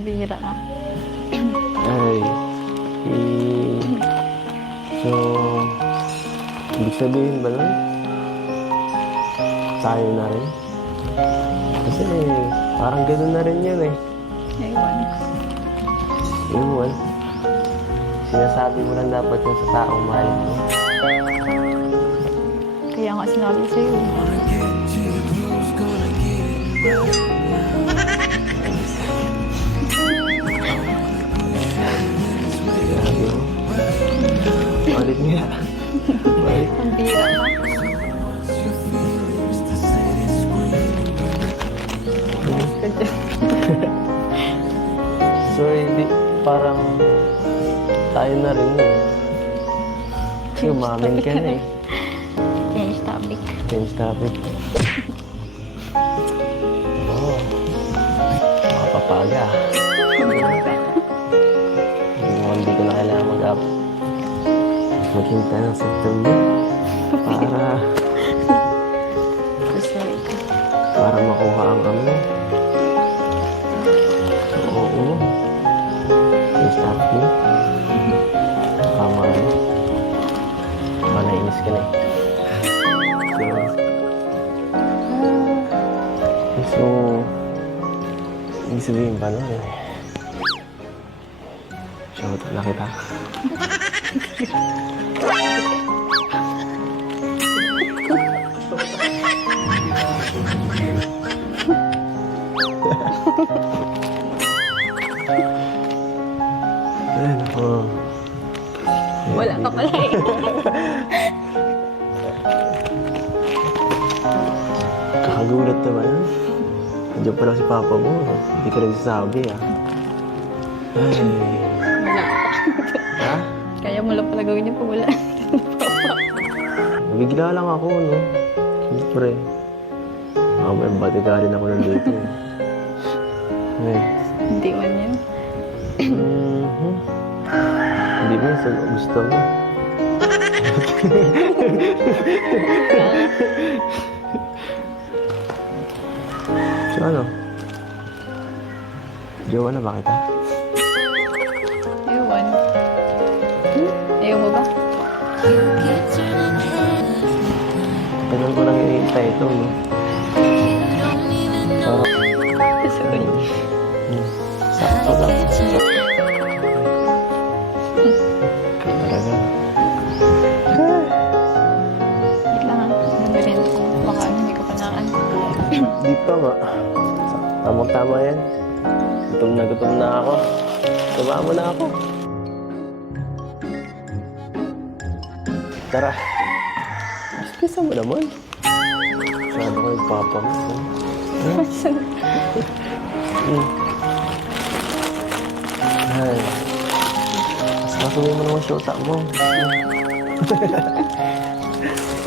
Pambihira na. Ay. So, ibig sabihin ba nun? Tayo na rin. Kasi parang gano'n na rin yun eh. Ewan. Iwan. Sinasabi mo lang dapat yung sa taong mahal mo. Kaya nga sinabi sa'yo. Sinabi mo. Ulit nga. Ulit. Pambihira na. So, hindi, parang tayo na rin yun. Umamin ka na eh. Change topic. Change topic. Oo. Makapapaga. Hindi ko na kailangan mag-up. Maghintay ng September. Para makuha ang ano. Oo. Change topic. Tama na. Nainis ka na eh. So, ibig sabihin pa nun eh. Shout out na kita. Ayan ako. Wala ka pala eh. Kakagulat naman yun. Nandiyan pala si Papa mo. Hindi ka nagsasabi ah. Ay. Wala. Ha? Kaya mo lang pala gawin yung pag wala. Bigla lang ako, no? Siyempre. May batigarin ako nandito eh. Ay. Hindi man yun. Hindi mo, sa gusto mo. So ano? Jowa na ba kita? Ewan. Ayaw mo ba? Tagal ko lang hinihintay ito, no? Sorry. Sakto lang. Talaga. Wait lang ha. Nandun rin. Baka hindi ko pa naan. Di pa nga. Tamang-tama yan. Gutom na ako. Taba mo na ako. Tara. Pisa mo naman. Sabi ko yung papa mo. Ay. Mas masuwi mo naman syota mo.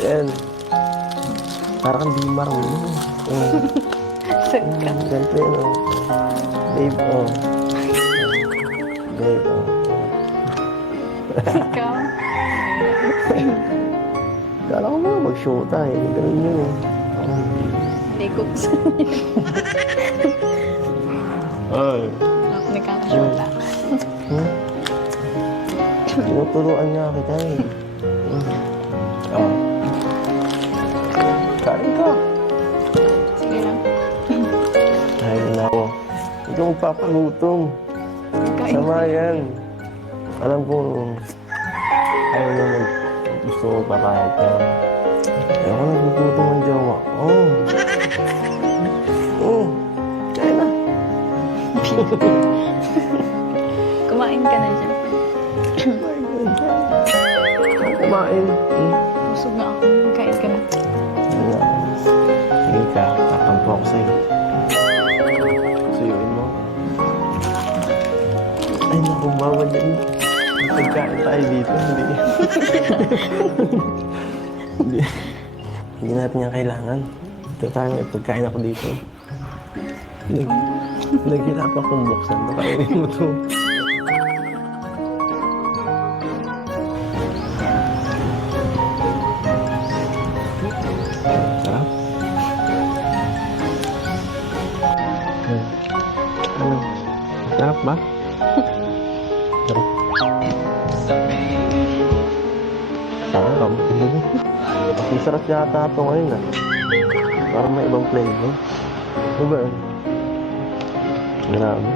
Yan. Parang kang di marunong. Ganito yun, oh. Babe, oh. Babe, oh. Ikaw. Kala ko mga mag-shota eh. Ganun yun eh. Hindi ko gusto niya. Ay. Ako nagkakashota. Tinuturuan nga kita eh. Oh. Kain ka. Sige lang. Ay, nako. Ikaw magpapagutom. Kain. Sama yan. Alam ko, ayaw naman gusto ko papayag ka. Ayaw ko nagugutom ang jowa. Oh. Oh. Kain na. Kumain ka na dyan. Kumain. Busog na ako. Kain ka na. Sige ka, tatampo ako sa'yo. Suyuin mo. Ay, naku, bawal yan. Pagkain tayo dito, hindi. Hindi. Hindi natin yan kailangan. Ito tayo, may pagkain ako dito. Naghilap akong buksan. Nakainin mo to. Sarap. Ano? Sarap ba? Sarap. Sarap. Kasi sarap yata ito ngayon ah. Parang may ibang flavor. Ano ba yun? Grabe.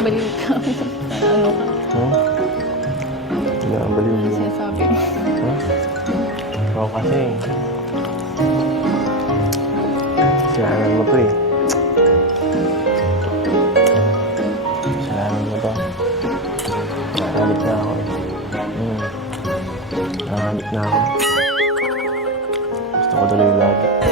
Baliw ka. Ano ka? Huh? Nabaliw Ano mo. sinasabi mo? Huh? Oo kasi. Kasalanan mo to eh. Kasalanan mo to. Nakalit na ako eh. Nakalit na ako. Gusto ko tuloy lagi.